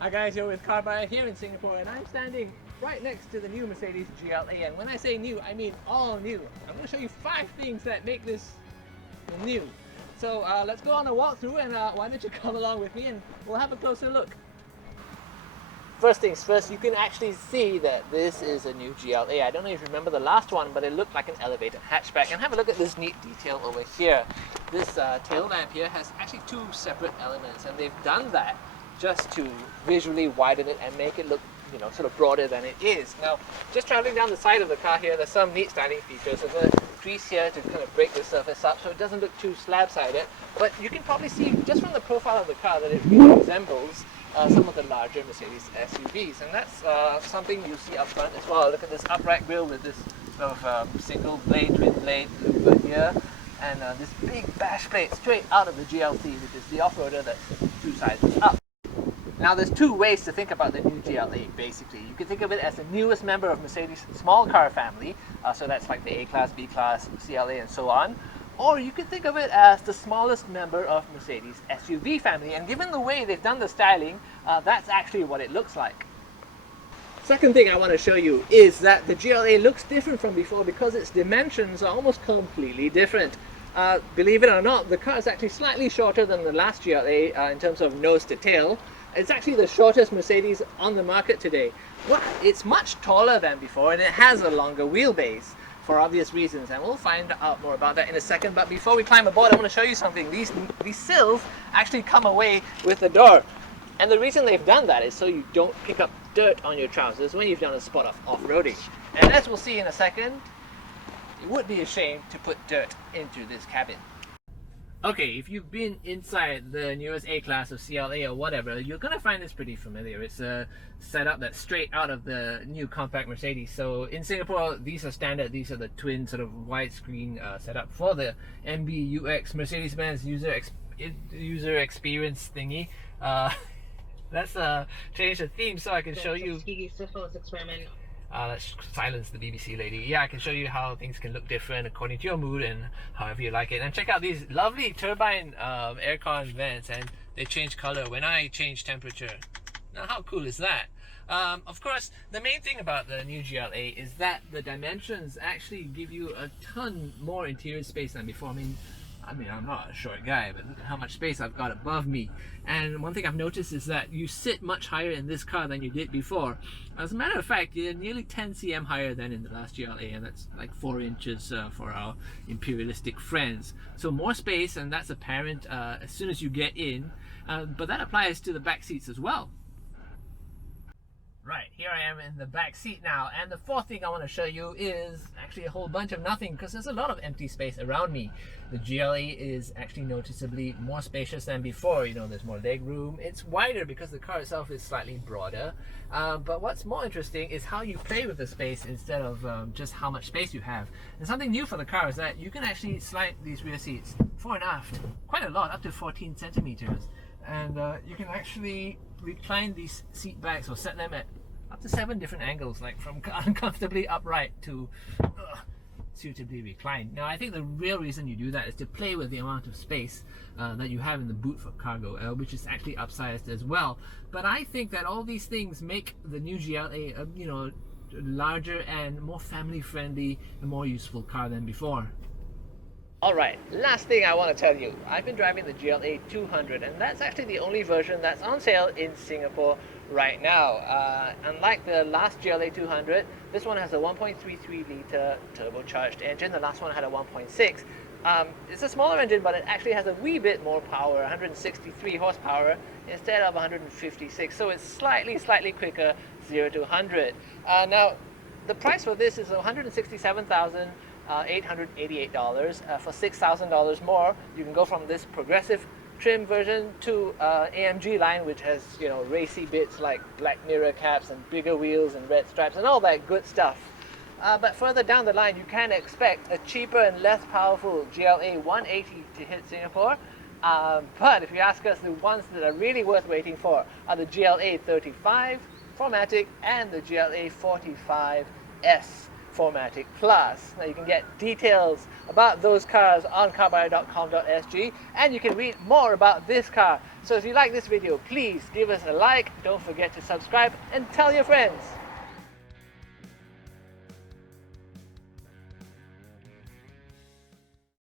Hi guys, you're with Car Buyer here in Singapore, and I'm standing right next to the new Mercedes GLA. And when I say new, I mean all new. I'm going to show you 5 things that make this new. So let's go on a walkthrough, and why don't you come along with me and we'll have a closer look. First things first, you can actually see that this is a new GLA. I don't know if you remember the last one, but it looked like an elevated hatchback. And have a look at this neat detail over here. This tail lamp here has actually 2 separate elements, and they've done that just to visually widen it and make it look, you know, sort of broader than it is. Now, just traveling down the side of the car here, there's some neat styling features. There's a crease here to kind of break the surface up so it doesn't look too slab-sided. But you can probably see just from the profile of the car that it really resembles some of the larger Mercedes SUVs, and that's something you see up front as well. Look at this upright grille with this sort of single blade, twin blade louver here, and this big bash plate straight out of the GLC, which is the off-roader that's 2 sizes up. Now there's 2 ways to think about the new GLA basically. You can think of it as the newest member of Mercedes' small car family, so that's like the A-Class, B-Class, CLA and so on. Or you can think of it as the smallest member of Mercedes' SUV family, and given the way they've done the styling, that's actually what it looks like. Second thing I want to show you is that the GLA looks different from before because its dimensions are almost completely different. Believe it or not, the car is actually slightly shorter than the last GLA in terms of nose to tail. It's actually the shortest Mercedes on the market today. Well, it's much taller than before, and it has a longer wheelbase for obvious reasons, and we'll find out more about that in a second. But before we climb aboard, I want to show you something. These sills actually come away with the door, and the reason they've done that is so you don't pick up dirt on your trousers when you've done a spot of off-roading. And as we'll see in a second, it would be a shame to put dirt into this cabin. Okay, if you've been inside the newest A-Class or CLA or whatever, you're going to find this pretty familiar. It's a setup that's straight out of the new compact Mercedes. So in Singapore, these are standard. These are the twin sort of widescreen setup for the MBUX, Mercedes-Benz user experience thingy. Let's change the theme so I can show you. Let's silence the BBC lady. Yeah, I can show you how things can look different according to your mood and however you like it. And check out these lovely turbine aircon vents, and they change color when I change temperature. Now, how cool is that? Of course, the main thing about the new GLA is that the dimensions actually give you a ton more interior space than before. I mean, I'm not a short guy, but look at how much space I've got above me. And one thing I've noticed is that you sit much higher in this car than you did before. As a matter of fact, you're nearly 10 cm higher than in the last GLA, and that's like 4 inches for our imperialistic friends. So more space, and that's apparent as soon as you get in, but that applies to the back seats as well. Right, here I am in the back seat now, and the 4th thing I want to show you is actually a whole bunch of nothing, because there's a lot of empty space around me. The GLA is actually noticeably more spacious than before. You know, there's more leg room. It's wider because the car itself is slightly broader. But what's more interesting is how you play with the space instead of just how much space you have. And something new for the car is that you can actually slide these rear seats fore and aft quite a lot, up to 14 centimeters. And you can actually recline these seat backs or set them at up to 7 different angles, like from uncomfortably upright to suitably reclined. Now, I think the real reason you do that is to play with the amount of space that you have in the boot for cargo, which is actually upsized as well. But I think that all these things make the new GLA you know, larger and more family friendly and more useful car than before. Alright, last thing I want to tell you. I've been driving the GLA 200, and that's actually the only version that's on sale in Singapore right now. Unlike the last GLA 200, this one has a 1.33 litre turbocharged engine. The last one had a 1.6. It's a smaller engine, but it actually has a wee bit more power, 163 horsepower instead of 156. So it's slightly quicker, 0 to 100. Now, the price for this is $167,888 for $6,000 more. You can go from this progressive trim version to AMG line, which has, you know, racy bits like black mirror caps and bigger wheels and red stripes and all that good stuff. But further down the line, you can expect a cheaper and less powerful GLA 180 to hit Singapore. But if you ask us, the ones that are really worth waiting for are the GLA 35 4MATIC and the GLA 45S 4MATIC Plus. Now you can get details about those cars on carbuyer.com.sg, and you can read more about this car. So if you like this video, please give us a like, don't forget to subscribe, and tell your friends.